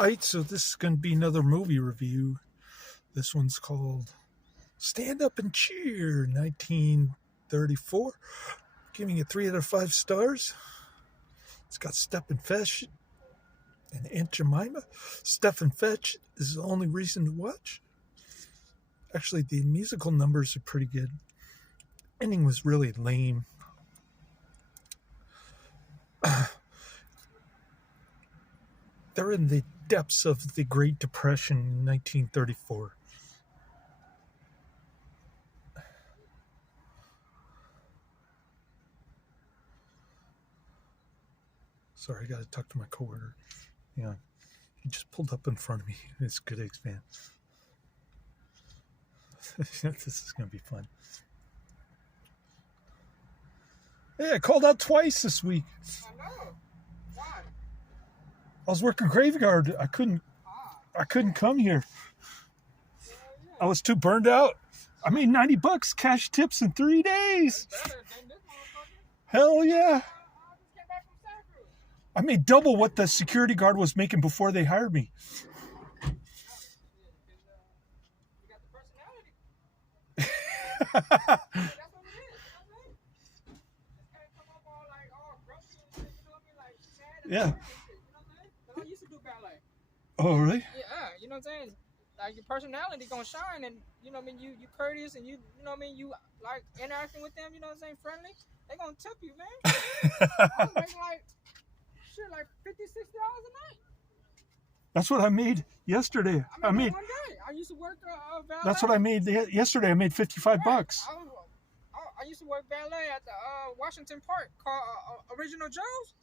Alright, so this is going to be another movie review. This one's called Stand Up and Cheer, 1934. Giving it 3 out of 5 stars. It's got Stepin, Fetchit, and Aunt Jemima. Stepin, Fetchit is the only reason to watch. Actually, the musical numbers are pretty good. Ending was really lame. They're in the depths of the Great Depression in 1934. Sorry, I gotta talk to my coworker. Yeah, he just pulled up in front of me. It's a Good Eggs fan. This is gonna be fun. Hey, I called out twice this week. I know. Why? I was working graveyard. I couldn't come here. I was too burned out. I made $90 cash tips in 3 days. Better than this motherfucker. Hell yeah. I just came back from Santa Cruz. I made double what the security guard was making before they hired me. You got the personality. That's what it is. You know what I mean? Just can't come up all grumpy and shit. You know what I mean? Like mad and Yeah. shit. You know what I'm saying? But I used to do ballet. Oh, really? Yeah, you know what I'm saying? Like your personality gonna shine, and you know what I mean. You courteous, and you know what I mean. You like interacting with them. You know what I'm saying? Friendly. They gonna tip you, man. I was making like $50, $60 a night. That's what I made yesterday. I made one day. I used to work valet. That's what I made yesterday. I made $55. I used to work valet at the Washington Park called Original Joe's.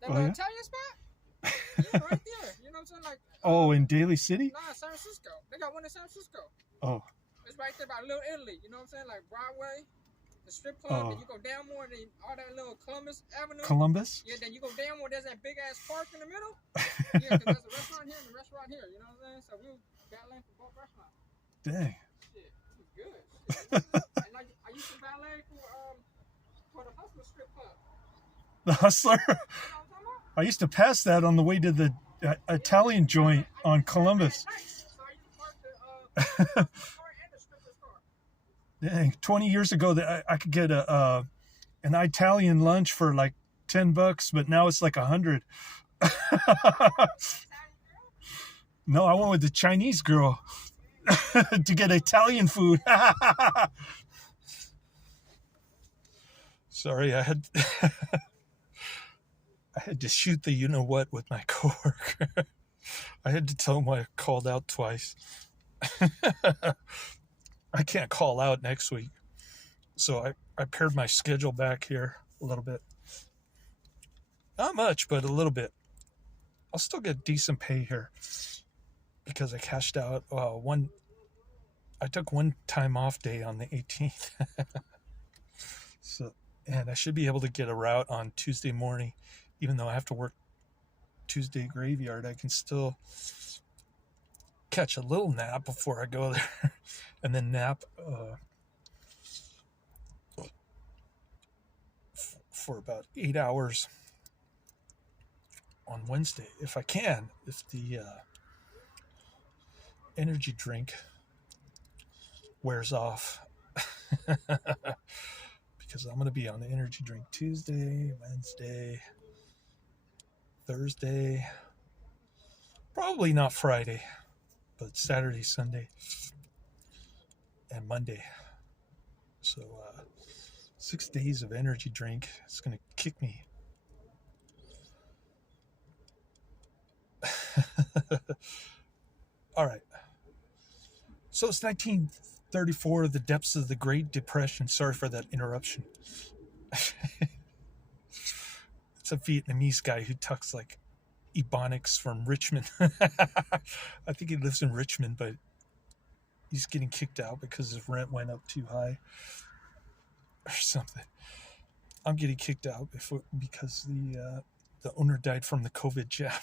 That Oh, little yeah? Italian spot. Yeah, right there. You know what I'm saying? Like. Oh, in Daly City? Nah, San Francisco. They got one in San Francisco. Oh. It's right there by Little Italy. You know what I'm saying? Like Broadway, the strip club. Oh. Then you go down more, then all that little Columbus Avenue. Columbus? Yeah, then you go down more. There's that big ass park in the middle. Yeah, because there's a restaurant here and a restaurant here. You know what I'm saying? So we were battling for both restaurants. Dang. Shit, it was good. Shit, and like, I used to ballet for the Hustler strip club. The Hustler? You know what I'm talking about? I used to pass that on the way to the Italian joint on Columbus. So I used to park the store and the stripper store. Dang, 20 years ago, I could get an Italian lunch for like $10, but now it's like $100. No, I went with the Chinese girl to get Italian food. Sorry, I had to shoot the you-know-what with my coworker. I had to tell him I called out twice. I can't call out next week. So I pared my schedule back here a little bit. Not much, but a little bit. I'll still get decent pay here because I cashed out I took one time off day on the 18th. And I should be able to get a route on Tuesday morning. Even though I have to work Tuesday graveyard, I can still catch a little nap before I go there. And then nap for about 8 hours on Wednesday, if I can, if the energy drink wears off. Because I'm going to be on the energy drink Tuesday, Wednesday, Thursday, probably not Friday, but Saturday, Sunday, and Monday. So 6 days of energy drink. It's going to kick me. All right. So it's 1934, the depths of the Great Depression. Sorry for that interruption. It's a Vietnamese guy who talks like Ebonics from Richmond. I think he lives in Richmond, but he's getting kicked out because his rent went up too high or something. I'm getting kicked out because the owner died from the COVID jab.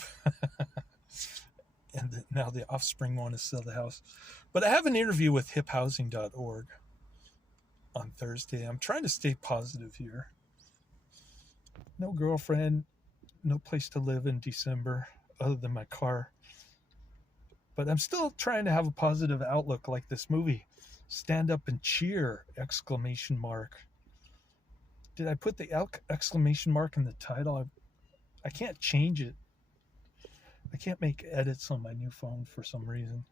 And now the offspring want to sell the house. But I have an interview with hiphousing.org on Thursday. I'm trying to stay positive here. No girlfriend, no place to live in December other than my car. But I'm still trying to have a positive outlook like this movie. Stand up and cheer! Exclamation mark. Did I put the exclamation mark in the title? I can't change it. I can't make edits on my new phone for some reason.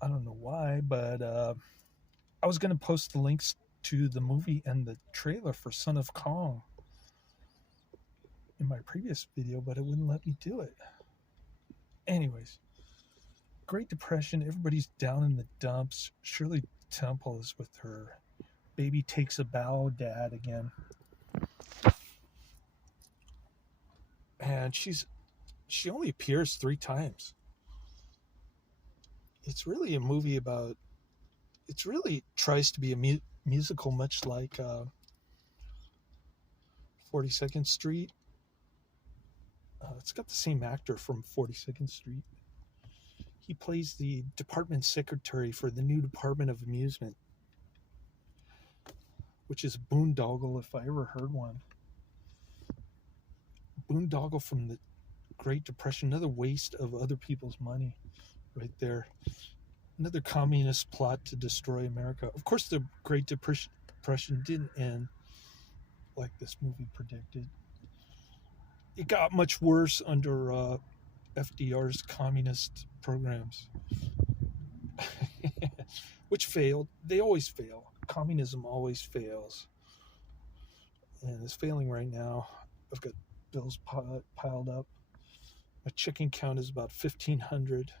I don't know why, but I was going to post the links to the movie and the trailer for Son of Kong in my previous video, but it wouldn't let me do it. Anyways, Great Depression, everybody's down in the dumps. Shirley Temple is with her baby takes a bow dad again. And she only appears 3 times. It's really a movie about, it really tries to be a musical, much like 42nd Street. It's got the same actor from 42nd Street. He plays the department secretary for the new Department of Amusement, which is boondoggle if I ever heard one. Boondoggle from the Great Depression, another waste of other people's money right there. Another communist plot to destroy America. Of course, the Great Depression didn't end like this movie predicted. It got much worse under FDR's communist programs, which failed. They always fail. Communism always fails. And it's failing right now. I've got bills piled up. My checking count is about 1,500,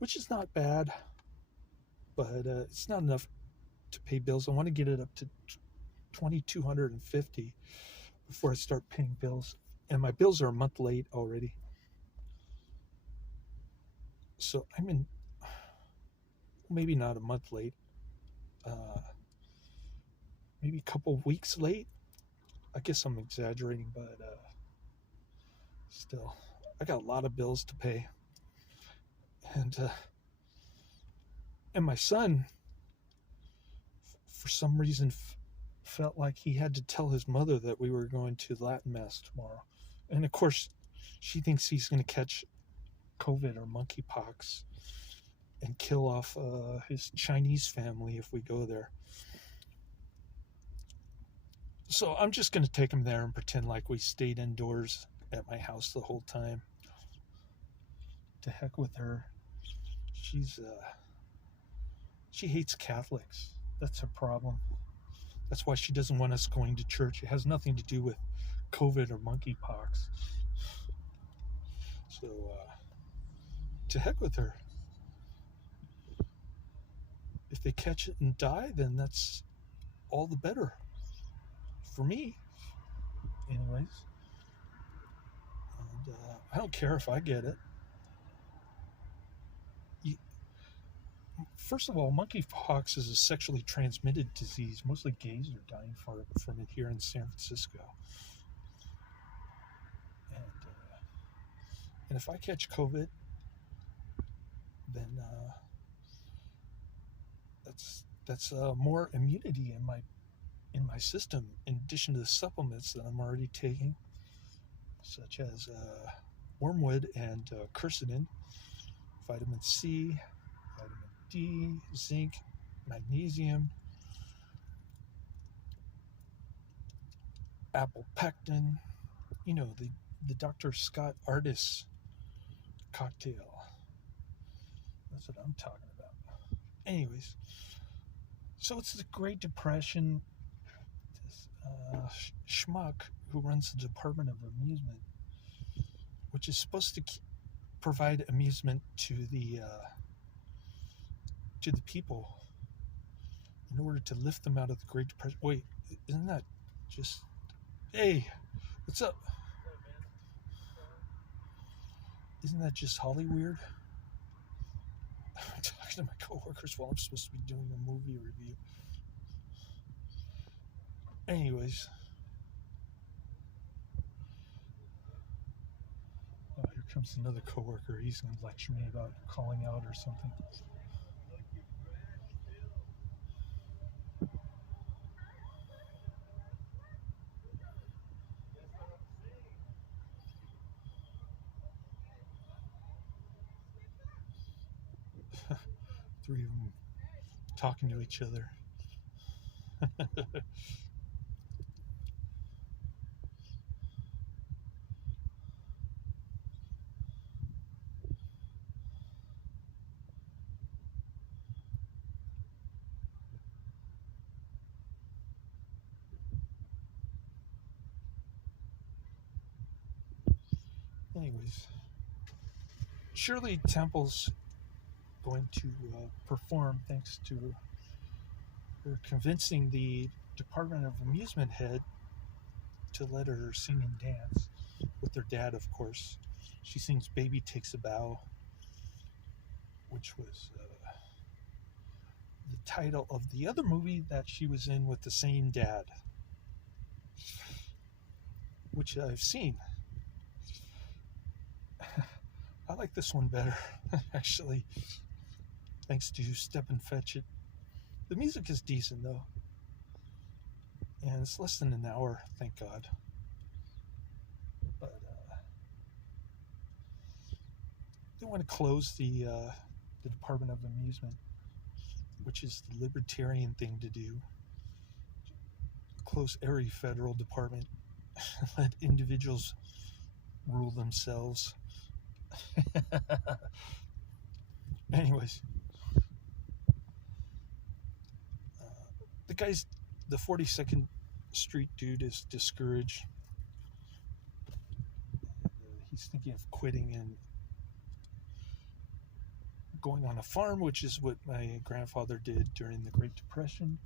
which is not bad, but it's not enough to pay bills. I want to get it up to 2,250 before I start paying bills. And my bills are a month late already. So I'm in, maybe not a month late, maybe a couple weeks late. I guess I'm exaggerating, but still, I got a lot of bills to pay. And my son, for some reason, felt like he had to tell his mother that we were going to Latin Mass tomorrow. And of course, she thinks he's going to catch COVID or monkeypox and kill off his Chinese family if we go there. So I'm just going to take him there and pretend like we stayed indoors at my house the whole time. To heck with her. She hates Catholics. That's her problem. That's why she doesn't want us going to church. It has nothing to do with COVID or monkeypox. So, to heck with her. If they catch it and die, then that's all the better. For me. Anyways. And I don't care if I get it. First of all, monkeypox is a sexually transmitted disease. Mostly gays are dying from it here in San Francisco. And if I catch COVID, then that's more immunity in my system, in addition to the supplements that I'm already taking, such as wormwood and quercetin, vitamin C, vitamin D, zinc, magnesium, apple pectin, the Dr. Scott Artis cocktail. That's what I'm talking about. Anyways, so it's the Great Depression. This schmuck who runs the Department of Amusement, which is supposed to provide amusement to the people in order to lift them out of the Great Depression. Wait, isn't that just... Hey, what's up? Isn't that just Hollyweird? I'm talking to my coworkers while I'm supposed to be doing a movie review. Anyways. Oh, here comes another coworker. He's going to lecture me about calling out or something. Three of them talking to each other. Anyways, Shirley Temple's going to perform thanks to her convincing the Department of Amusement head to let her sing and dance with her dad, of course. She sings Baby Takes a Bow, which was the title of the other movie that she was in with the same dad, which I've seen. I like this one better, actually, thanks to Stepin Fetchit. The music is decent, though, and it's less than an hour, thank God. But they want to close the Department of Amusement, which is the libertarian thing to do. Close every federal department, let individuals rule themselves. Anyways, the 42nd Street dude is discouraged. He's thinking of quitting and going on a farm, which is what my grandfather did during the Great Depression.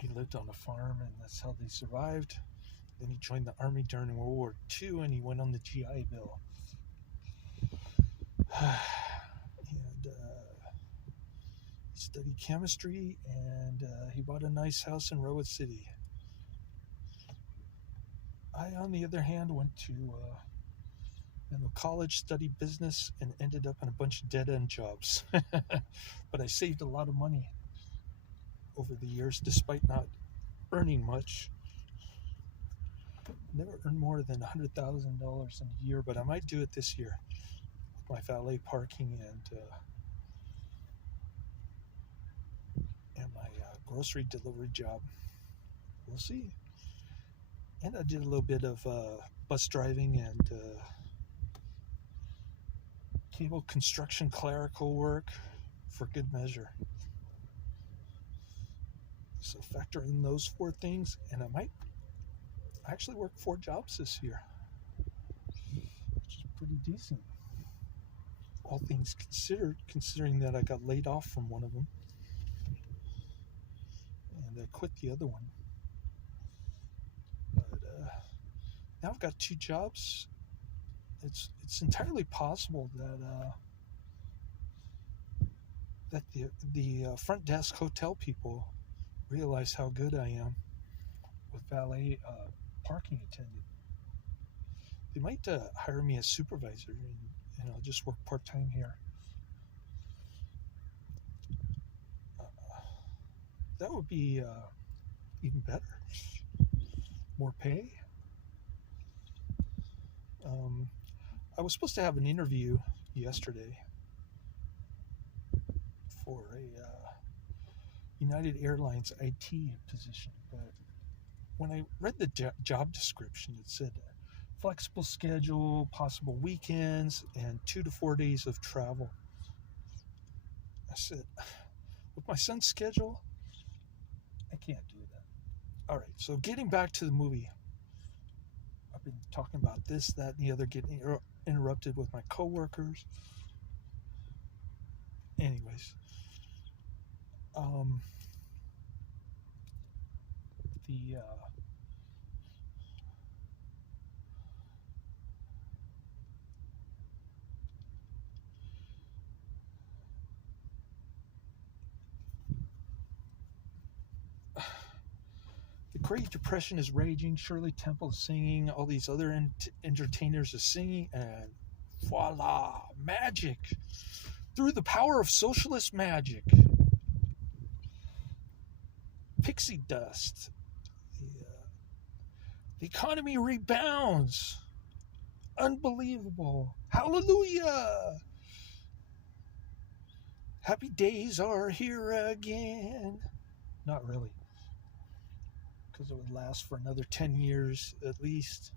He lived on a farm, and that's how they survived. Then he joined the army during World War II, and he went on the GI Bill. And he studied chemistry, and he bought a nice house in Redwood City. I, on the other hand, went to college, studied business, and ended up in a bunch of dead-end jobs. But I saved a lot of money over the years, despite not earning much. Never earned more than $100,000 in a year, but I might do it this year with my valet parking and my grocery delivery job. We'll see. And I did a little bit of bus driving and cable construction clerical work for good measure. So factor in those 4 things, and I might actually work 4 jobs this year, which is pretty decent, all things considered, considering that I got laid off from one of them and I quit the other one. But now I've got 2 jobs. It's entirely possible that the front desk hotel people realize how good I am with valet parking attendant. They might hire me as supervisor, and I'll just work part-time here. That would be even better. More pay. I was supposed to have an interview yesterday for a United Airlines IT position, but when I read the job description, it said flexible schedule, possible weekends, and 2 to 4 days of travel. I said, with my son's schedule, I can't do that. All right, so getting back to the movie, I've been talking about this, that, and the other, getting interrupted with my coworkers. Anyways, the Great Depression is raging. Shirley Temple is singing. All these other entertainers are singing, and voila, magic. Through the power of socialist magic, pixie dust, the economy rebounds. Unbelievable. Hallelujah. Happy days are here again. Not really, because it would last for another 10 years at least,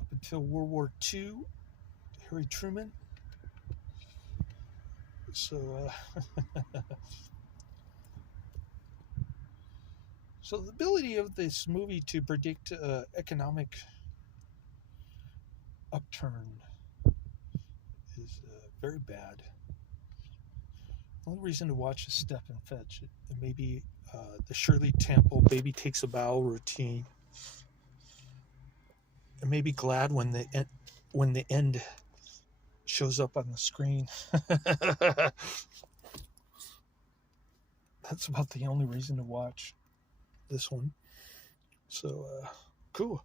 up until World War II, Harry Truman. So, so the ability of this movie to predict economic upturn is very bad. The only reason to watch is Stepin, Fetchit, and maybe the Shirley Temple Baby Takes a Bow routine. And maybe glad when the end shows up on the screen. That's about the only reason to watch this one. So cool.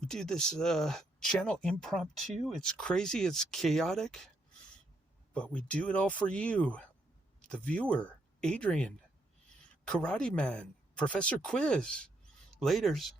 We do this channel impromptu. It's crazy, it's chaotic, but we do it all for you, the viewer. Adrian, Karate Man, Professor Quiz. Laters.